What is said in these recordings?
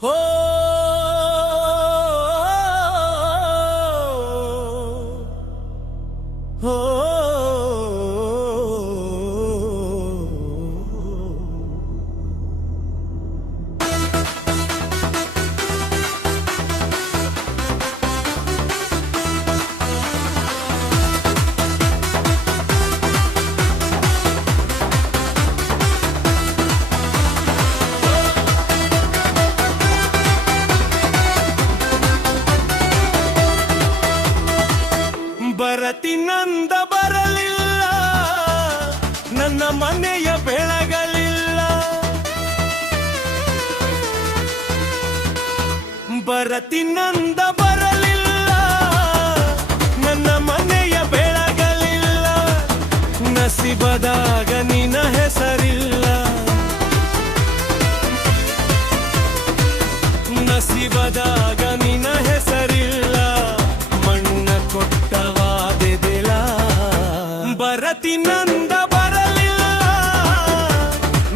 हो हो ಬರತಿನಂದ ಬರಲಿಲ್ಲ ನನ್ನ ಮನೆಯ ಬೆಳಗಲಿಲ್ಲ ಬರತಿನಂದ ಬರಲಿಲ್ಲ ನನ್ನ ಮನೆಯ ಬೆಳಗಲಿಲ್ಲ ನಸಿಬದಾಗ ನಿನ್ನ ಹೆಸರಿಲ್ಲ ನಸಿಬದಾಗ ನಿನ್ನ ಹೆಸರಿಲ್ಲ ಮಣ್ಣ ಕೊಟ್ಟವ ಬರತಿನಂದ ಬರಲಿಲ್ಲ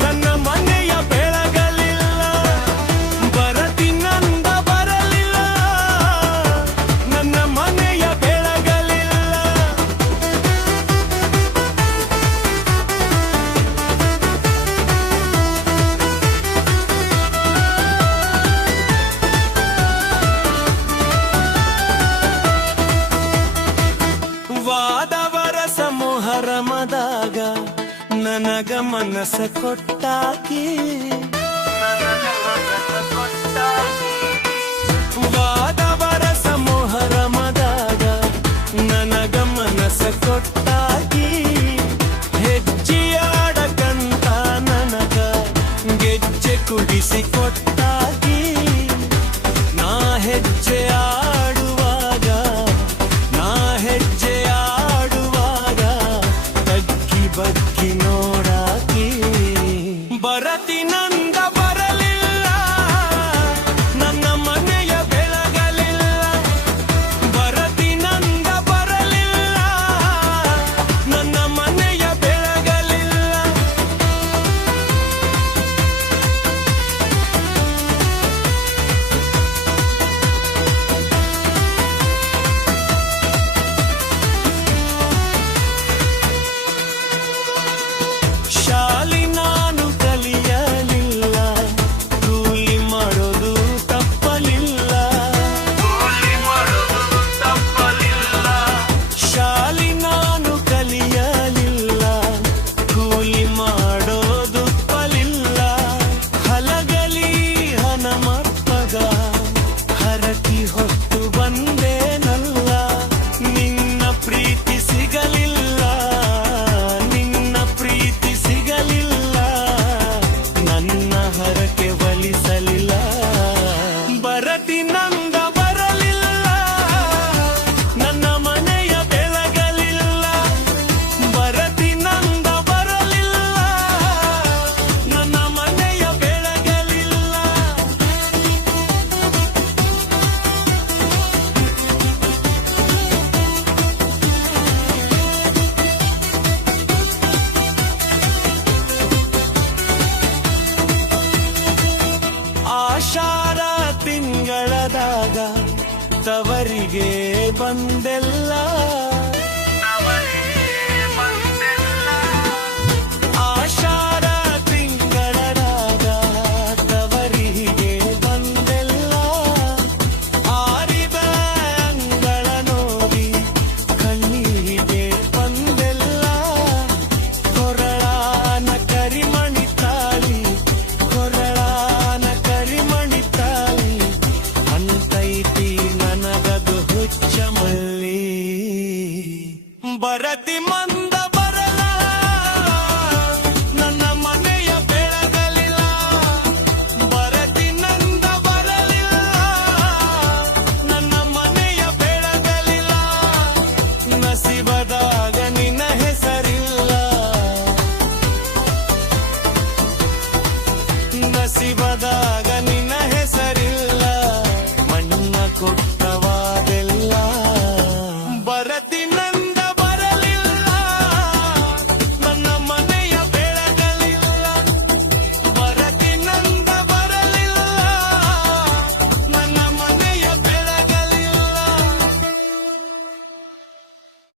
ನನ್ನ ಮನೆಯ ಬೆಳಗಲಿಲ್ಲ ಬರತಿನಂದ ಬರಲಿಲ್ಲ ನನ್ನ ಮನೆಯ ಬೆಳಗಲಿಲ್ಲ ರಮದಾಗ ನನಗ ಮನಸ ಕೊಟ್ಟಾಕಿ ವಾದವರ ಸಮೂಹ ರಮದಾಗ ನನಗ ಮನಸ ಕೊಟ್ಟಾಕಿ ಹೆಜ್ಜೆಯಾಡಕಂತ ನನಗ ಗೆಜ್ಜೆ ಕುಡಿಸಿ ಕೊಟ್ಟಾಕಿ ನಾ ಹೆಜ್ಜೆ ಆಡುವಾಗ ನಾ ಹೆಜ್ಜೆ ಬಗ್ಗಿ ನೋಡಾಕಿ ಬರತಿನಂದ ಬರಲಿಲ್ಲ ನನ್ನ ಮನೆಯ ಬೆಳಗಲಿಲ್ಲ ಬರತಿನಂದ ಬರಲಿಲ್ಲ ನನ್ನ ಮನೆಯ ಬೆಳಗಲಿಲ್ಲ ಶಾಲಿ ನಾನು ಕಲಿಯಲಿಲ್ಲ ಕೂಲಿ ಮಾಡೋದು ತಪ್ಪಲಿಲ್ಲ ಶಾಲಿ ನಾನು ಕಲಿಯಲಿಲ್ಲ ಕೂಲಿ ಮಾಡೋದು ತಪ್ಪಲಿಲ್ಲ ಹಲಗಲಿ ಹನಮಪ್ಪಗ ಹರಕಿ ಹೊತ್ತು ಬಂದೇನಲ್ಲ ನಿನ್ನ ಪ್ರೀತಿ ಸಿಗಲಿಲ್ಲ ಹರಕೆ ಒಲಿಸಲಿಲ್ಲ ಬರತಿನಂದ ಬರಲಿಲ್ಲ ನನ್ನ ಮನೆಯ ಬೆಳಗಲಿಲ್ಲ ಬರತಿನಂದ ಬರಲಿಲ್ಲ ನನ್ನ ಮನೆಯ ಬೆಳಗಲಿಲ್ಲ ಆಶಾ